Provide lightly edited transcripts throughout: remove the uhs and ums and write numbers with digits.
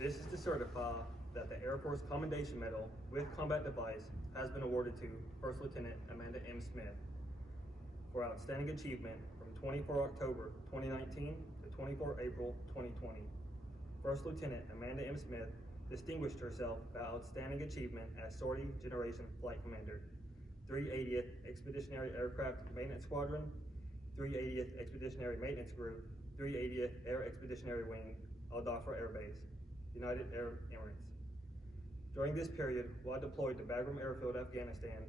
This is to certify that the Air Force Commendation Medal with Combat Device has been awarded to First Lieutenant Amanda M. Smith for outstanding achievement from 24 October 2019 to 24 April 2020. First Lieutenant Amanda M. Smith distinguished herself by outstanding achievement as Sortie Generation Flight Commander, 380th Expeditionary Aircraft Maintenance Squadron, 380th Expeditionary Maintenance Group, 380th Air Expeditionary Wing, Al-Dhafra Air Base, United Arab Emirates. During this period, while deployed to Bagram Airfield, Afghanistan,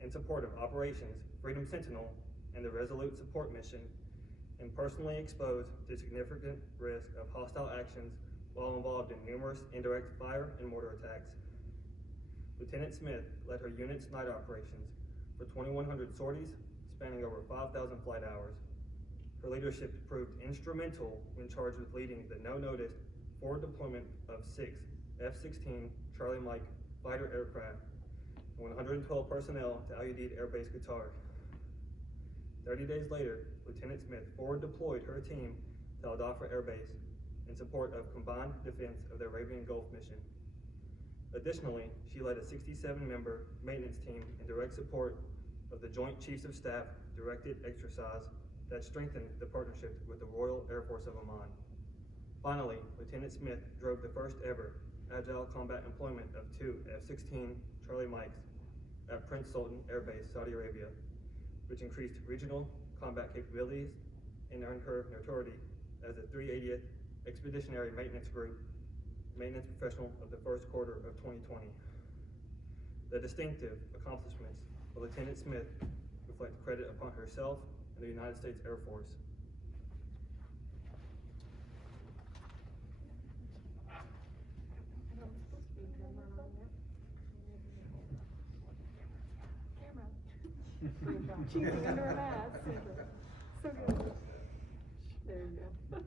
in support of Operations Freedom Sentinel and the Resolute Support Mission, and personally exposed to significant risk of hostile actions while involved in numerous indirect fire and mortar attacks, Lieutenant Smith led her unit's night operations for 2,100 sorties spanning over 5,000 flight hours. Her leadership proved instrumental when charged with leading the no-notice forward deployment of 6 F-16 Charlie Mike fighter aircraft and 112 personnel to Al Udeid Air Base, Qatar. 30 days later, Lieutenant Smith forward deployed her team to Al-Dhafra Air Base in support of combined defense of the Arabian Gulf mission. Additionally, she led a 67-member maintenance team in direct support of the Joint Chiefs of Staff directed exercise that strengthened the partnership with the Royal Air Force of Oman. Finally, Lieutenant Smith drove the first ever agile combat employment of 2 F-16 Charlie Mikes at Prince Sultan Air Base, Saudi Arabia, which increased regional combat capabilities and earned her notoriety as the 380th Expeditionary Maintenance Group maintenance professional of the first quarter of 2020. The distinctive accomplishments of Lieutenant Smith reflect credit upon herself and the United States Air Force. Cheating under a mask. So good. There you go.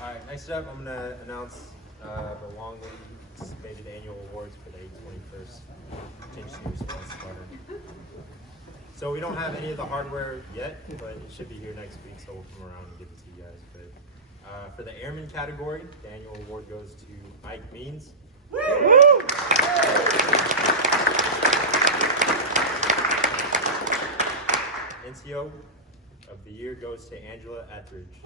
All right, next up, I'm going to announce the long anticipated annual awards for the 821st Contingency Response Squadron. So we don't have any of the hardware yet, but it should be here next week, so we'll come around and give it to you guys. But for the Airman category, the annual award goes to Mike Means. NCO of the year goes to Angela Etheridge.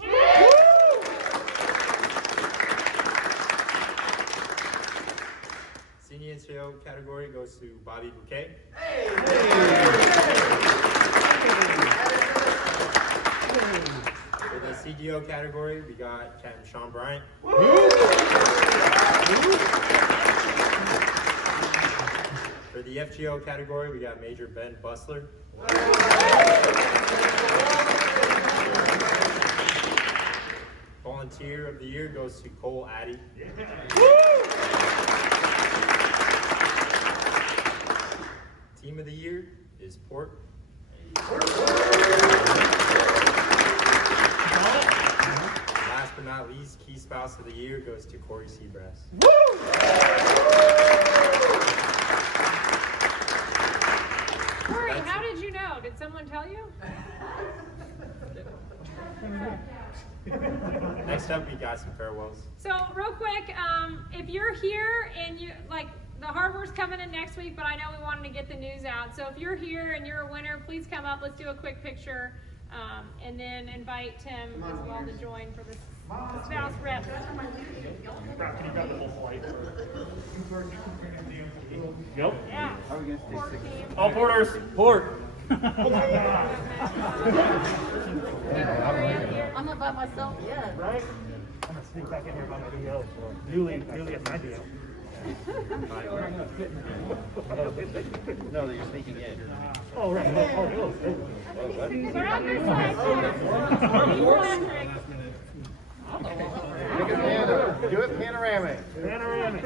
Senior NCO category goes to Bobby Bouquet. For the CDO category, we got Captain Sean Bryant. For the FGO category, we got Major Ben Bustler. Volunteer of the year goes to Cole Addy. Team of the year is Port. Last but not least, Key Spouse of the year goes to Corey Seabrass. Corey, how did you know? Did someone tell you? Next up, we got some farewells. So real quick, if you're here and you like the hardware's coming in next week, but I know we wanted to get the news out. So if you're here and you're a winner, please come up. Let's do a quick picture, and then invite Tim as well to join for the spouse rep. Can you grab the whole flight? Yep. Yeah. Port team. All porters, port. I'm not by myself yet. Right? I'm gonna sneak back in here by my DO. Newly assigned DO. No, that you're sneaking in. Oh, right. Oh, We're on this side. Do it panoramic. panoramic.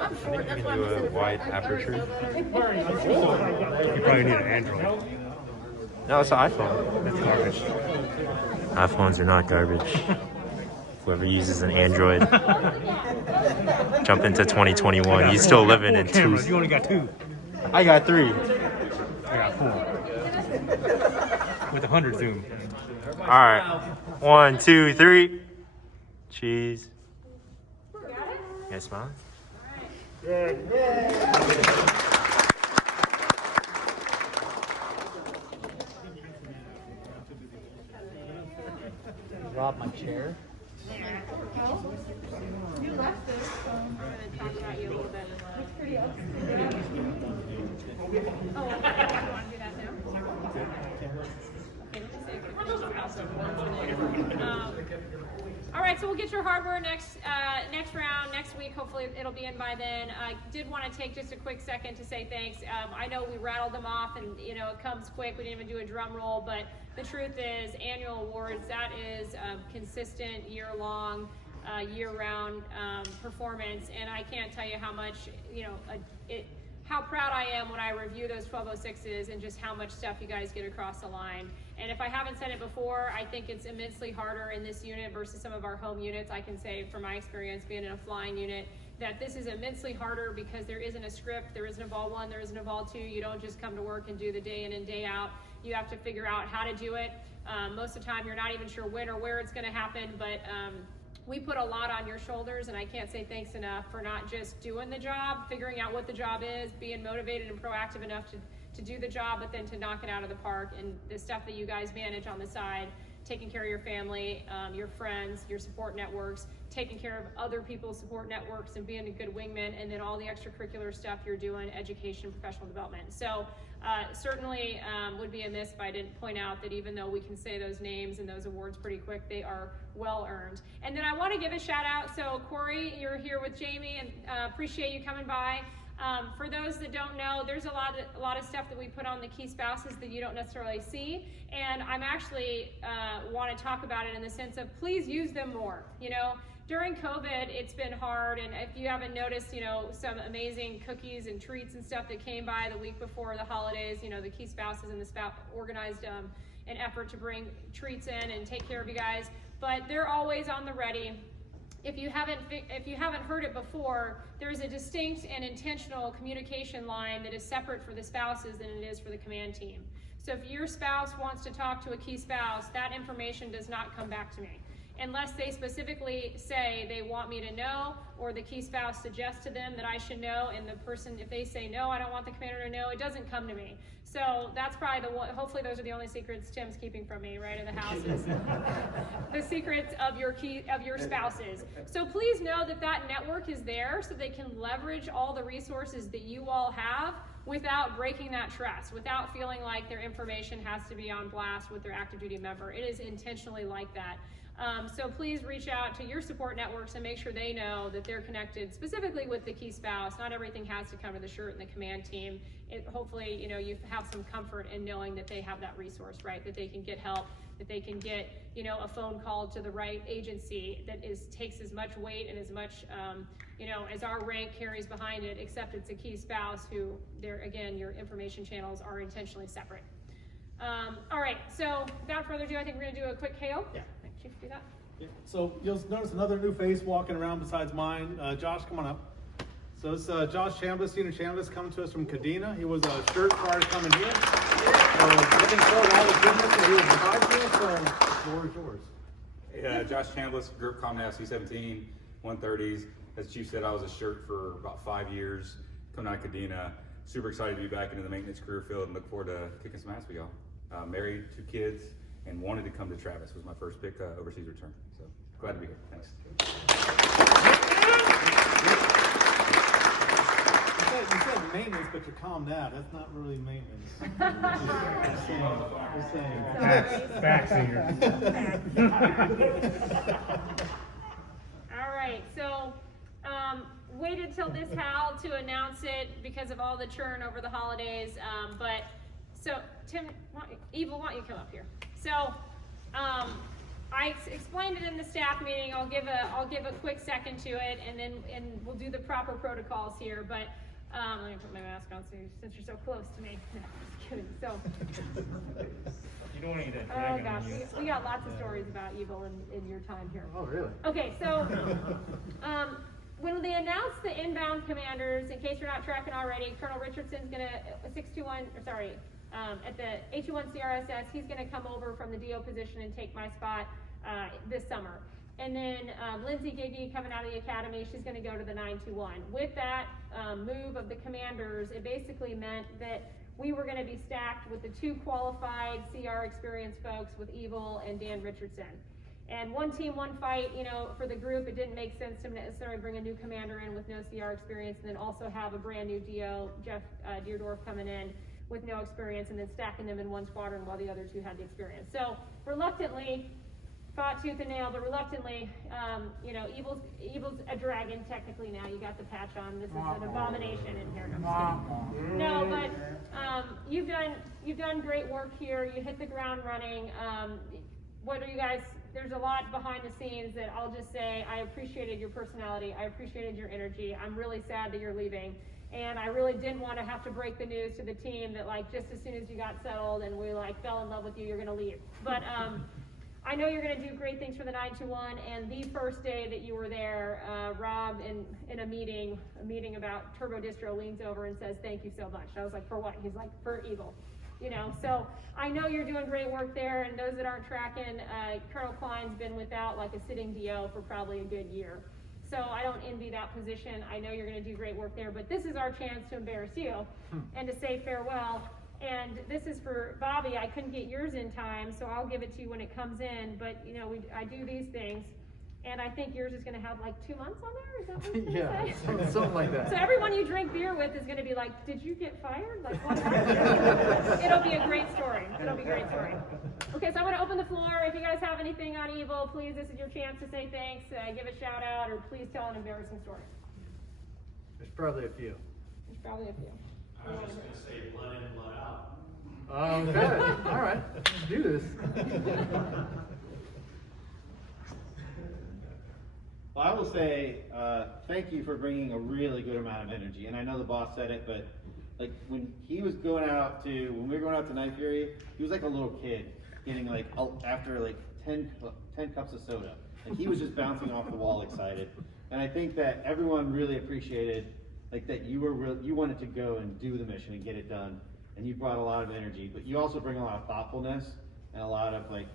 I'm short, that's why I'm Do a sitting wide front. aperture. You probably need an Android. No, it's an iPhone. That's garbage. iPhones are not garbage. Whoever uses an Android, jump into 2021. You're still living in cameras. You two. only got 2. I got 3. I got 4. With 100 zoom. All right, 1, 2, 3. Cheese. You guys smiling? Rob my chair. You left this, so I'm going to talk about you a little bit. Looks pretty upsetting. Oh, okay. You want to do that now? Okay, let me say a quick all right, so we'll get your hardware next round, next week. Hopefully it'll be in by then. I did want to take just a quick second to say thanks. I know we rattled them off and, you know, it comes quick. We didn't even do a drum roll, but the truth is annual awards, that is consistent, year-long, year-round performance. And I can't tell you how much, you know, how proud I am when I review those 1206s and just how much stuff you guys get across the line. And if I haven't said it before, I think it's immensely harder in this unit versus some of our home units. I can say from my experience being in a flying unit that this is immensely harder because there isn't a script, there isn't a Vol 1, there isn't a Vol 2. You don't just come to work and do the day in and day out. You have to figure out how to do it. Most of the time you're not even sure when or where it's gonna happen, but we put a lot on your shoulders, and I can't say thanks enough for not just doing the job, figuring out what the job is, being motivated and proactive enough to do the job, but then to knock it out of the park. And the stuff that you guys manage on the side, taking care of your family, your friends, your support networks, taking care of other people's support networks and being a good wingman, and then all the extracurricular stuff you're doing, education, professional development. So certainly would be amiss if I didn't point out that even though we can say those names and those awards pretty quick, they are well earned. And then I want to give a shout out. So Corey, you're here with Jamie, and appreciate you coming by. For those that don't know, there's a lot of stuff that we put on the key spouses that you don't necessarily see, and I'm actually want to talk about it in the sense of please use them more. You know, during COVID, it's been hard, and if you haven't noticed, you know, some amazing cookies and treats and stuff that came by the week before the holidays, you know, the key spouses and the spouse organized an effort to bring treats in and take care of you guys, but they're always on the ready. If you haven't heard it before, there's a distinct and intentional communication line that is separate for the spouses than it is for the command team. So if your spouse wants to talk to a key spouse, that information does not come back to me. Unless they specifically say they want me to know, or the key spouse suggests to them that I should know, and the person, if they say no, I don't want the commander to know, it doesn't come to me. So that's probably the one. Hopefully those are the only secrets Tim's keeping from me, right, in the house, is the secrets of your spouses. So please know that that network is there so they can leverage all the resources that you all have without breaking that trust, without feeling like their information has to be on blast with their active duty member. It is intentionally like that. So please reach out to your support networks and make sure they know that they're connected specifically with the key spouse. Not everything has to come to the shirt and the command team. Hopefully, you know, you have some comfort in knowing that they have that resource, right? That they can get help, that they can get, you know, a phone call to the right agency that takes as much weight and as much, you know, as our rank carries behind it, except it's a key spouse who, again, your information channels are intentionally separate. All right, so without further ado, I think we're gonna do a quick hail. Yeah. Chief, do that. Yeah. So you'll notice another new face walking around besides mine. Josh, come on up. So it's Josh Chambliss, Senior Chambliss, coming to us from Kadena. He was a shirt prior to coming here. Looking forward to all the goodness that he will provide to us. The floor is yours. Hey, Josh Chambliss, Group ComNav C-17, 130s. As Chief said, I was a shirt for about 5 years, coming out of Kadena. Super excited to be back into the maintenance career field and look forward to kicking some ass with y'all. Married, 2 kids, and wanted to come to Travis. Was my first pick overseas return. So glad to be here. Thanks. You said maintenance, but you're ComNav. That's not really maintenance. Just saying. Facts here. All right, so waited till this Hal to announce it because of all the churn over the holidays. But so Tim, Eva, why don't you come up here? So I explained it in the staff meeting. I'll give a quick second to it, and then we'll do the proper protocols here. But Let me put my mask on since you're so close to me. No, just kidding. So, You don't need that. oh gosh, we got lots of stories about evil in your time here. Oh, really? Okay, so when they announced the inbound commanders, in case you're not tracking already, Colonel Richardson's gonna at the 821 CRSS, he's gonna come over from the DO position and take my spot this summer. And then Lindsay Giggy coming out of the academy, she's gonna go to the 921. With that move of the commanders, it basically meant that we were gonna be stacked with the 2 qualified CR experienced folks with Evil and Dan Richardson. And one team, one fight, you know, for the group, it didn't make sense to necessarily bring a new commander in with no CR experience and then also have a brand new DO, Jeff Deerdorf, coming in with no experience and then stacking them in one squadron while the other 2 had the experience. So reluctantly, fought tooth and nail, but reluctantly, you know, Evil's a dragon technically now. You got the patch on. This is an abomination in here. No, but you've done great work here. You hit the ground running. What are you guys? There's a lot behind the scenes that I'll just say I appreciated your personality. I appreciated your energy. I'm really sad that you're leaving. And I really didn't want to have to break the news to the team that like just as soon as you got settled and we like fell in love with you, you're gonna leave. But I know you're gonna do great things for the 921, and the first day that you were there, Rob in a meeting about Turbo Distro leans over and says, "Thank you so much." I was like, "For what?" He's like, "For Evil." You know, so I know you're doing great work there, and those that aren't tracking, Colonel Klein's been without like a sitting DO for probably a good year. So I don't envy that position. I know you're gonna do great work there, but this is our chance to embarrass you and to say farewell. And this is for Bobby. I couldn't get yours in time, so I'll give it to you when it comes in. But you know, I do these things, and I think yours is going to have like 2 months on there. Is that what it's Yeah, say? something like that. So everyone you drink beer with is going to be like, "Did you get fired? Like what happened?" It'll be a great story. It'll be a great story. Okay, so I'm going to open the floor. If you guys have anything on Evil, please, this is your chance to say thanks, give a shout out, or please tell an embarrassing story. There's probably a few. There's probably a few. I was just gonna say blood in, blood out. Okay, all right, let's do this. Well, I will say thank you for bringing a really good amount of energy. And I know the boss said it, but like when we were going out to Night Fury, he was like a little kid getting like after like 10 cups of soda. Like he was just bouncing off the wall excited. And I think that everyone really appreciated like that you wanted to go and do the mission and get it done, and you brought a lot of energy, but you also bring a lot of thoughtfulness and a lot of like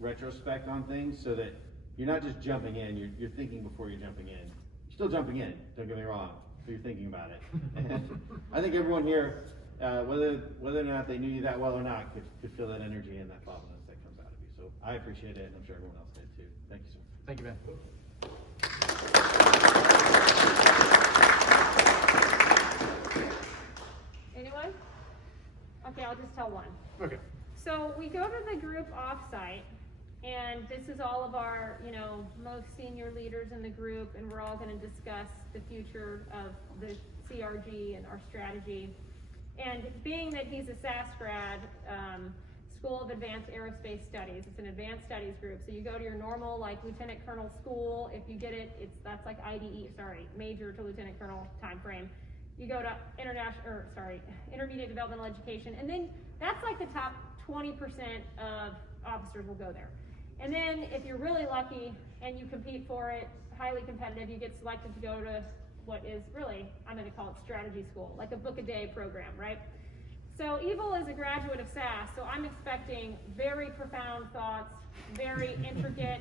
retrospect on things, so that you're not just jumping in, you're thinking before you're jumping in. You're still jumping in, don't get me wrong, but you're thinking about it. And I think everyone here, whether or not they knew you that well or not, could feel that energy and that thoughtfulness that comes out of you. So I appreciate it, and I'm sure everyone else did too. Thank you, sir. Thank you, man. Anyone? Okay, I'll just tell one. Okay. So we go to the group offsite, and this is all of our, you know, most senior leaders in the group, and we're all going to discuss the future of the CRG and our strategy. And being that he's a SAS grad, School of Advanced Aerospace Studies, it's an advanced studies group. So you go to your normal like lieutenant colonel school. If you get it, that's like major to lieutenant colonel time frame. You go to intermediate developmental education, and then that's like the top 20% of officers will go there. And then if you're really lucky and you compete for it, highly competitive, you get selected to go to what is really, I'm going to call it strategy school, like a book a day program, right? So Evil is a graduate of SAS, so I'm expecting very profound thoughts, very intricate,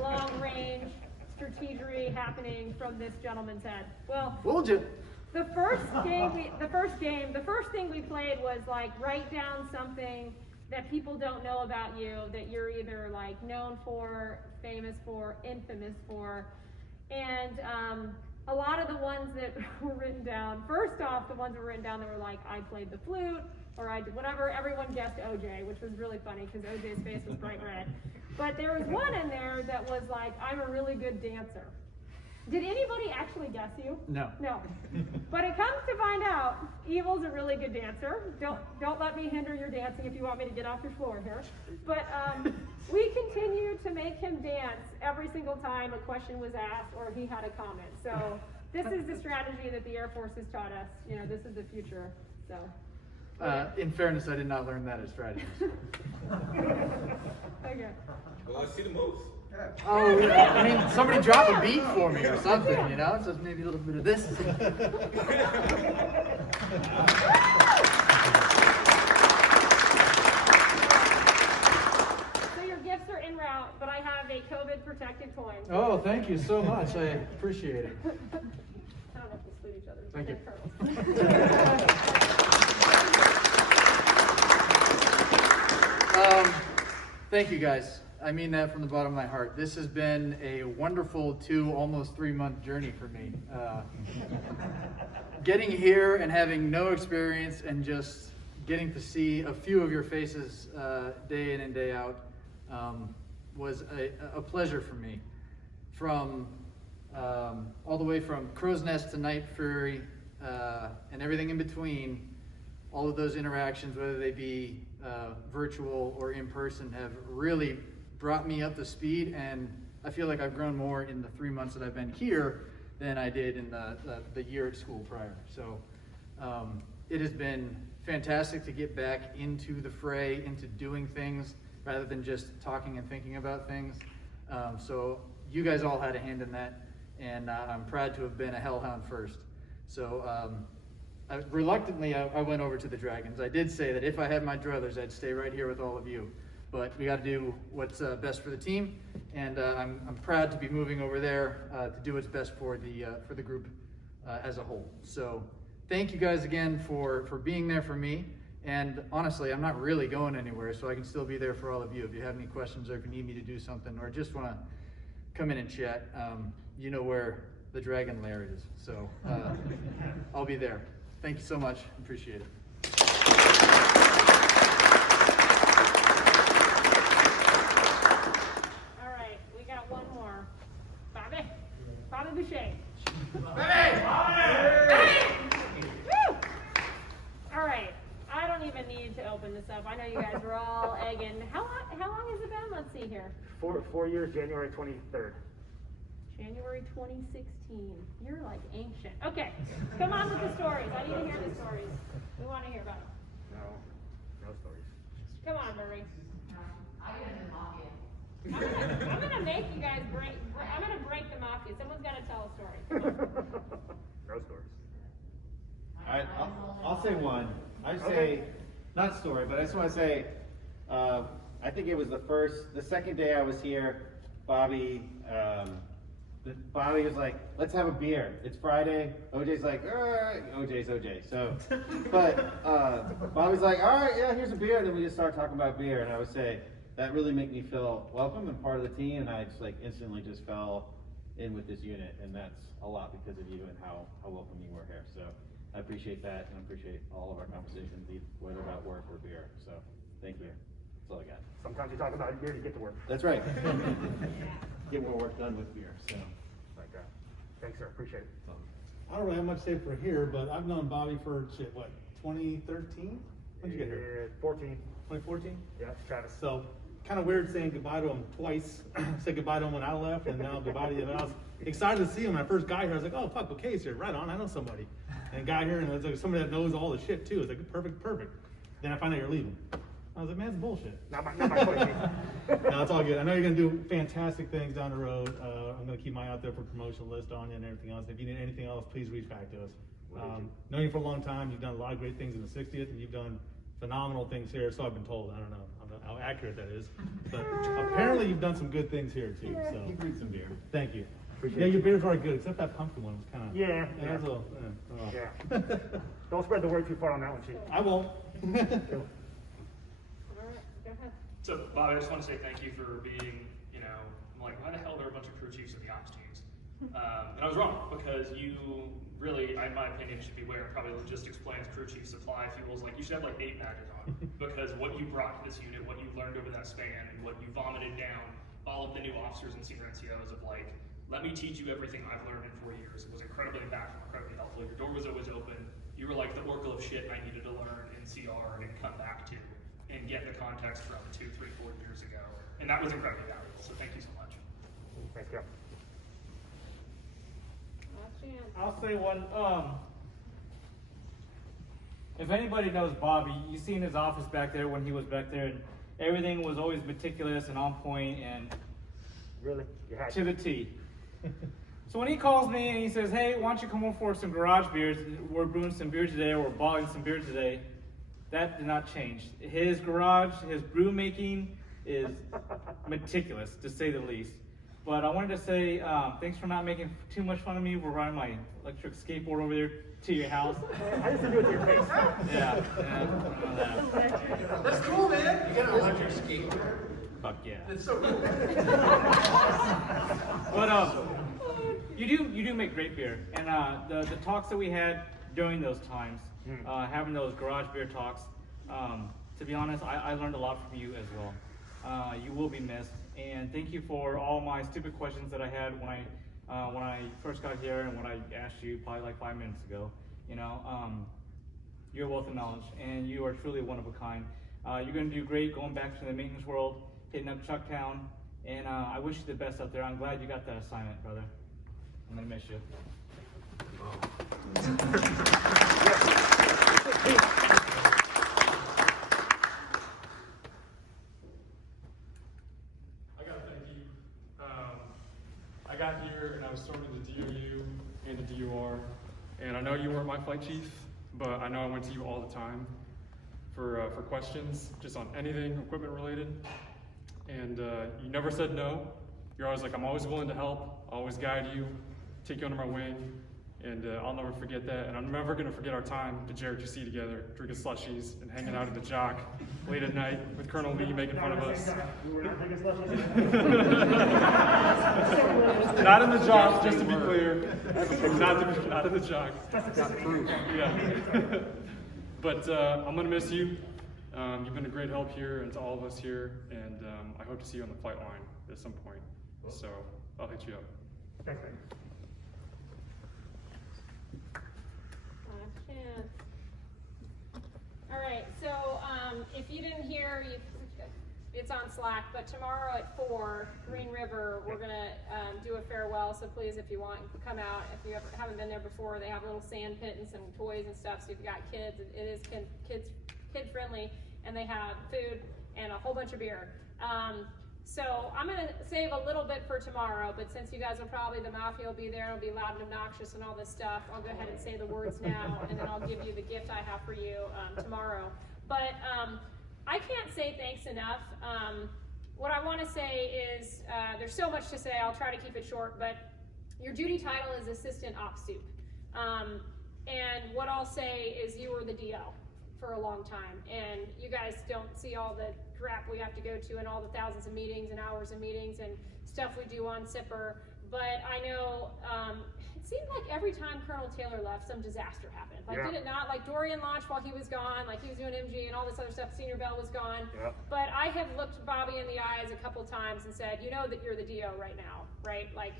long range strategery happening from this gentleman's head. Well, Told you. the first thing we played was like write down something that people don't know about you, that you're either like known for, famous for, infamous for. And a lot of the ones that were written down, first off, the ones that were written down that were like, I played the flute, or I did whatever, everyone guessed OJ, which was really funny because OJ's face was bright red. But there was one in there that was like, I'm a really good dancer. Did anybody actually guess you? No. No. But it comes to find out, Evil's a really good dancer. Don't let me hinder your dancing if you want me to get off your floor here. But we continue to make him dance every single time a question was asked or he had a comment. So this is the strategy that the Air Force has taught us. You know, this is the future. So. In fairness, I did not learn that as strategies. Okay. Well, let's see the moves. Oh, yeah. I mean, somebody drop a beat for me or something, you know? Just maybe a little bit of this. So your gifts are en route, but I have a COVID protected coin. Oh, thank you so much. I appreciate it. I don't know if we'll split each other. Thank you. Thank you guys. I mean that from the bottom of my heart. This has been a wonderful 2, almost 3-month journey for me. Getting here and having no experience and just getting to see a few of your faces day in and day out was a pleasure for me. From all the way from Crow's Nest to Night Fury and everything in between, all of those interactions, whether they be virtual or in person, have really brought me up to speed, and I feel like I've grown more in the 3 months that I've been here than I did in the year at school prior. So it has been fantastic to get back into the fray, into doing things rather than just talking and thinking about things. So you guys all had a hand in that, and I'm proud to have been a hellhound first. So reluctantly, I went over to the Dragons. I did say that if I had my druthers, I'd stay right here with all of you. But we got to do what's best for the team, and I'm proud to be moving over there to do what's best for the group as a whole. So thank you guys again for being there for me. And honestly, I'm not really going anywhere, so I can still be there for all of you. If you have any questions or if you need me to do something or just want to come in and chat, you know where the Dragon Lair is. So I'll be there. Thank you so much. Appreciate it. All right, we got one more. Bobby Bouquet. Woo! All right, I don't even need to open this up. I know you guys are all egging. How long has it been? Let's see here. 4 years, January 23rd. January 2016. You're like ancient. Okay, come on with the stories. I need to hear the stories. We want to hear about them. No stories. Come on, Murray. I'm gonna make you guys break. I'm gonna break the mafia. Someone's gotta tell a story. Come on. No stories. All right, I'll say one. I say, not story, but I just want to say, I think it was the second day I was here, Bobby was like, let's have a beer. It's Friday. OJ's like, OJ's OJ. So, but Bobby's like, all right, yeah, here's a beer. And then we just start talking about beer. And I would say that really made me feel welcome and part of the team. And I just like instantly just fell in with this unit. And that's a lot because of you and how welcome you were here. So I appreciate that. And I appreciate all of our conversations, whether about work or beer. So thank you. That's all I got. Sometimes you talk about beer to get to work. That's right. Get more work done with beer. So. Like that. Thanks, sir. Appreciate it. I don't really have much to say for here, but I've known Bobby for 2013? When did you get here? 14. 2014? Yeah, Travis. So kind of weird saying goodbye to him twice. Said goodbye to him when I left, and now goodbye to him. And I was excited to see him when I first got here. I was like, oh, fuck, Bouquet's here. Right on. I know somebody. And got here, and it was like somebody that knows all the shit, too. It's like, perfect. Then I find out you're leaving. I was like, man, it's bullshit. Not my question. No, it's all good. I know you're going to do fantastic things down the road. I'm going to keep my eye out there for promotional list on you and everything else. If you need anything else, please reach back to us. Known you for a long time. You've done a lot of great things in the 60th, and you've done phenomenal things here. So I've been told. I don't know how accurate that is. But apparently you've done some good things here, too. So You brewed some beer. thank you. Appreciate Yeah, it. your beers are good, except that pumpkin one was kind of... Yeah. That's a little, Yeah. Don't spread the word too far on that one, Chief. I won't. All right, go ahead. So, Bob, I just want to say thank you for being, I'm like, why the hell are there a bunch of crew chiefs in the ops teams? And I was wrong, because you really, in my opinion, should be wearing probably logistics plans, crew chief supply fuels. Like, you should have like 8 badges on, because what you brought to this unit, what you learned over that span, and what you vomited down all of the new officers and senior NCOs of like, let me teach you everything I've learned in 4 years. It was incredibly impactful, incredibly helpful. Your door was always open. You were like the oracle of shit I needed to learn in CR and come back to and get the context from 2, 3, 4 years ago. And that was incredibly valuable, so thank you so much. Thanks, Jeff. Last chance. I'll say one. If anybody knows Bobby, you seen his office back there when he was back there, and everything was always meticulous and on point and Really? to the T. So when he calls me and he says, "Hey, why don't you come over for some garage beers? We're brewing some beer today, or we're bottling some beer today," that did not change. His garage, his brew making is meticulous, to say the least. But I wanted to say thanks for not making too much fun of me. We're riding my electric skateboard over there to your house. I just do it to your face. Yeah. That's cool, man. You got an electric skateboard. Fuck yeah. That's so cool. But you do make great beer, and the talks that we had during those times, having those garage beer talks, to be honest, I learned a lot from you as well. You will be missed, and thank you for all my stupid questions that I had when I first got here and when I asked you probably like 5 minutes ago. You know, you're a wealth of knowledge, and you are truly one of a kind. You're going to do great going back to the maintenance world, hitting up Chucktown, and I wish you the best out there. I'm glad you got that assignment, brother. I'm going to miss you. I gotta thank you. I got here and I was thrown into DOU and the DUR, and I know you weren't my flight chief, but I know I went to you all the time for questions, just on anything equipment related, and you never said no. You're always like, I'm always willing to help, I'll always guide you, take you under my wing, and I'll never forget that. And I'm never gonna forget our time at JRTC together, drinking slushies and hanging out at the Jock late at night with Colonel Lee making fun of us. We were not drinking slushies. Not in the Jock, just to be clear. Not in the Jock. Yeah. But I'm gonna miss you. You've been a great help here and to all of us here, and I hope to see you on the flight line at some point. So I'll hit you up. Thanks, man. All right, so if you didn't hear, it's on Slack, but tomorrow at 4, Green River, we're gonna do a farewell, so please, if you want, come out. If you haven't been there before, they have a little sand pit and some toys and stuff, so if you've got kids, it is kid friendly, and they have food and a whole bunch of beer. So I'm gonna save a little bit for tomorrow, but since you guys will probably, the mafia will be there, it'll be loud and obnoxious and all this stuff, I'll go ahead and say the words now, and then I'll give you the gift I have for you tomorrow. But I can't say thanks enough. What I wanna say is, there's so much to say, I'll try to keep it short, but your duty title is Assistant Ops Soup. And what I'll say is you were the DO for a long time, and you guys don't see all the crap we have to go to and all the thousands of meetings and hours of meetings and stuff we do on SIPR, but I know it seemed like every time Colonel Taylor left, some disaster happened. Like, did it not? Like Dorian launched while he was gone, like he was doing MG and all this other stuff, Senior Bell was gone. But I have looked Bobby in the eyes a couple times and said, you know that you're the DO right now, right? Like,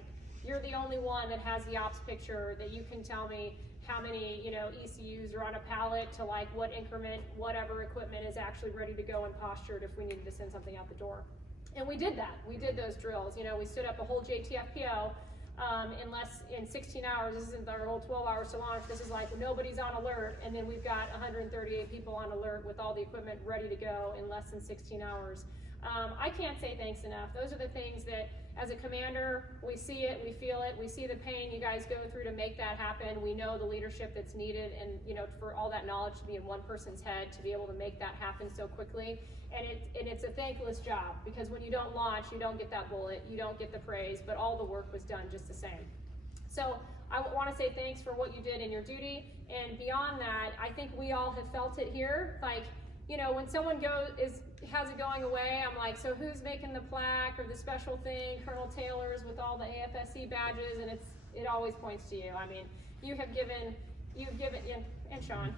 you're the only one that has the ops picture that you can tell me how many, ECUs are on a pallet to like what increment, whatever equipment is actually ready to go and postured if we needed to send something out the door. And we did that. We did those drills. We stood up a whole JTFPO in 16 hours. This isn't our whole 12 hours to launch. This is like nobody's on alert, and then we've got 138 people on alert with all the equipment ready to go in less than 16 hours. I can't say thanks enough. Those are the things that, as a commander, we see it, we feel it, we see the pain you guys go through to make that happen. We know the leadership that's needed, and for all that knowledge to be in one person's head to be able to make that happen so quickly. And it's a thankless job, because when you don't launch, you don't get that bullet, you don't get the praise, but all the work was done just the same. So I want to say thanks for what you did in your duty, and beyond that, I think we all have felt it here. Like, when someone has it going away, I'm like, so who's making the plaque or the special thing? Colonel Taylor's with all the AFSC badges, and it always points to you. I mean, you've given, and Sean,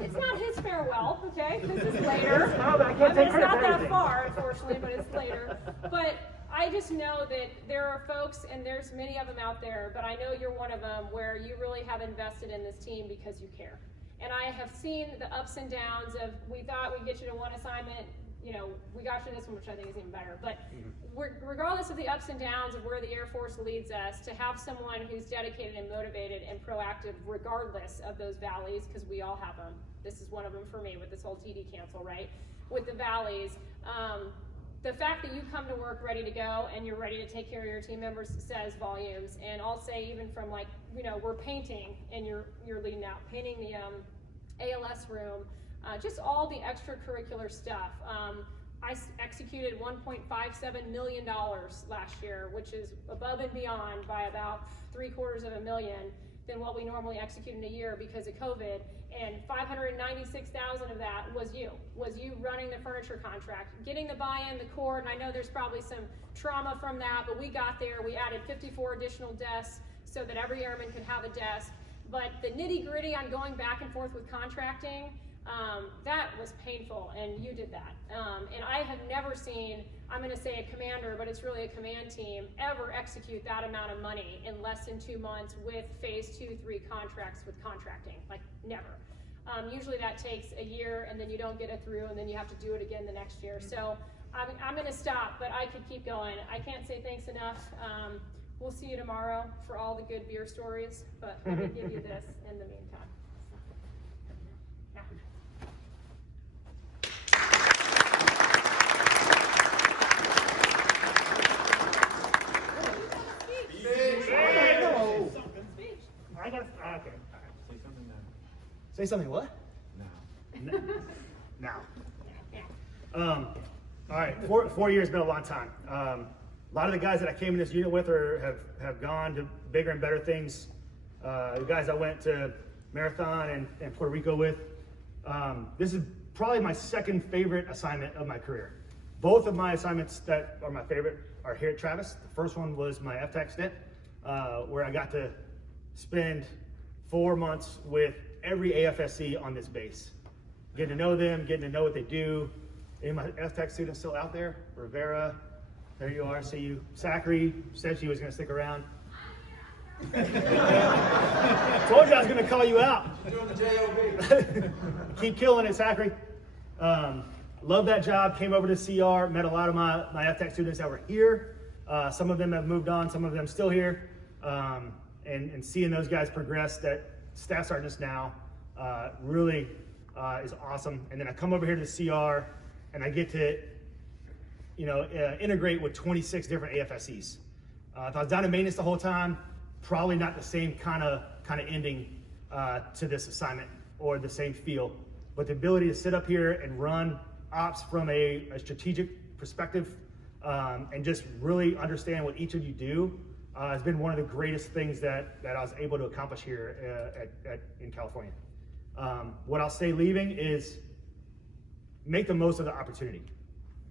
it's not his farewell, okay? This is later. It's not that far, unfortunately, but it's later. But I just know that there are folks, and there's many of them out there, but I know you're one of them, where you really have invested in this team because you care. And I have seen the ups and downs of, we thought we'd get you to one assignment, you know, we got through this one, which I think is even better. But regardless of the ups and downs of where the Air Force leads us, to have someone who's dedicated and motivated and proactive regardless of those valleys, because we all have them. This is one of them for me with this whole TD cancel, right? With the valleys, the fact that you come to work ready to go and you're ready to take care of your team members says volumes. And I'll say even from like, you know, we're painting and you're leading out, painting the ALS room, just all the extracurricular stuff. I executed $1.57 million last year, which is above and beyond by about $750,000 than what we normally execute in a year because of COVID. And $596,000 of that was you running the furniture contract, getting the buy-in, the core, and I know there's probably some trauma from that, but we got there. We added 54 additional desks so that every airman could have a desk. But the nitty-gritty on going back and forth with contracting, that was painful, and you did that. And I have never seen, I'm going to say a commander, but it's really a command team, ever execute that amount of money in less than 2 months with phase 2, 3 contracts with contracting, like never. Usually that takes a year, and then you don't get it through, and then you have to do it again the next year. So I'm going to stop, but I could keep going. I can't say thanks enough. We'll see you tomorrow for all the good beer stories, but let me give you this in the meantime. I got okay. Say something what? No. Now. All right. 4 years has been a long time. A lot of the guys that I came in this unit with have gone to bigger and better things. The guys I went to Marathon and Puerto Rico with. This is probably my second favorite assignment of my career. Both of my assignments that are my favorite are here at Travis. The first one was my FTAC stint, where I got to spend 4 months with every AFSC on this base. Getting to know them, getting to know what they do. Any of my FTAC students still out there? Rivera, there you are, see you. Zachary said she was gonna stick around. Told you I was gonna call you out. Doing the JOB. Keep killing it, Zachary. Love that job, came over to CR, met a lot of my FTAC students that were here. Some of them have moved on, some of them still here. And seeing those guys progress, that staff sergeants now, really is awesome. And then I come over here to the CR and I get to, integrate with 26 different AFSCs. If I was down in maintenance the whole time, probably not the same kind of ending to this assignment or the same feel. But the ability to sit up here and run ops from a strategic perspective and just really understand what each of you do has been one of the greatest things that I was able to accomplish here in California. What I'll say leaving is make the most of the opportunity.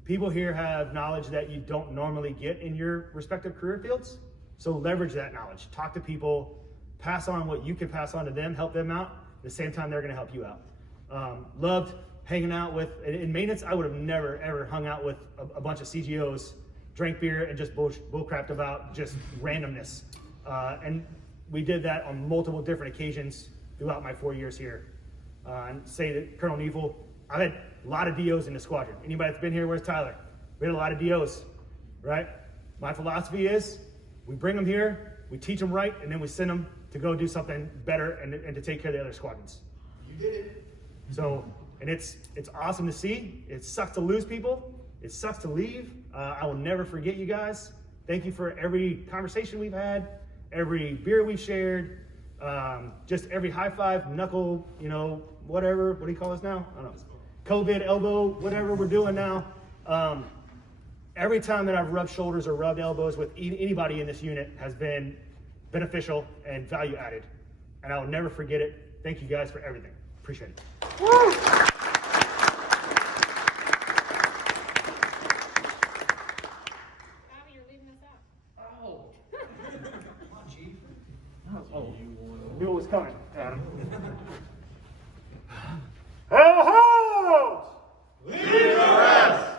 People here have knowledge that you don't normally get in your respective career fields, so leverage that knowledge. Talk to people, pass on what you can pass on to them, help them out. At the same time, they're gonna help you out. Loved hanging out with, in maintenance, I would have never ever hung out with a bunch of CGOs, drank beer and just bullcrapped about just randomness. And we did that on multiple different occasions throughout my 4 years here. And say that Colonel Kniefel, I've had a lot of DOs in the squadron. Anybody that's been here, where's Tyler? We had a lot of DOs, right? My philosophy is we bring them here, we teach them right, and then we send them to go do something better and to take care of the other squadrons. You did it. So, and it's awesome to see. It sucks to lose people. It sucks to leave. I will never forget you guys. Thank you for every conversation we've had, every beer we've shared, just every high five, knuckle, whatever. What do you call us now? I don't know. COVID, elbow, whatever we're doing now. Every time that I've rubbed shoulders or rubbed elbows with anybody in this unit has been beneficial and value added. And I will never forget it. Thank you guys for everything. Appreciate it. Woo! Knew it was coming, Adam. Ho ho! Leave the rest!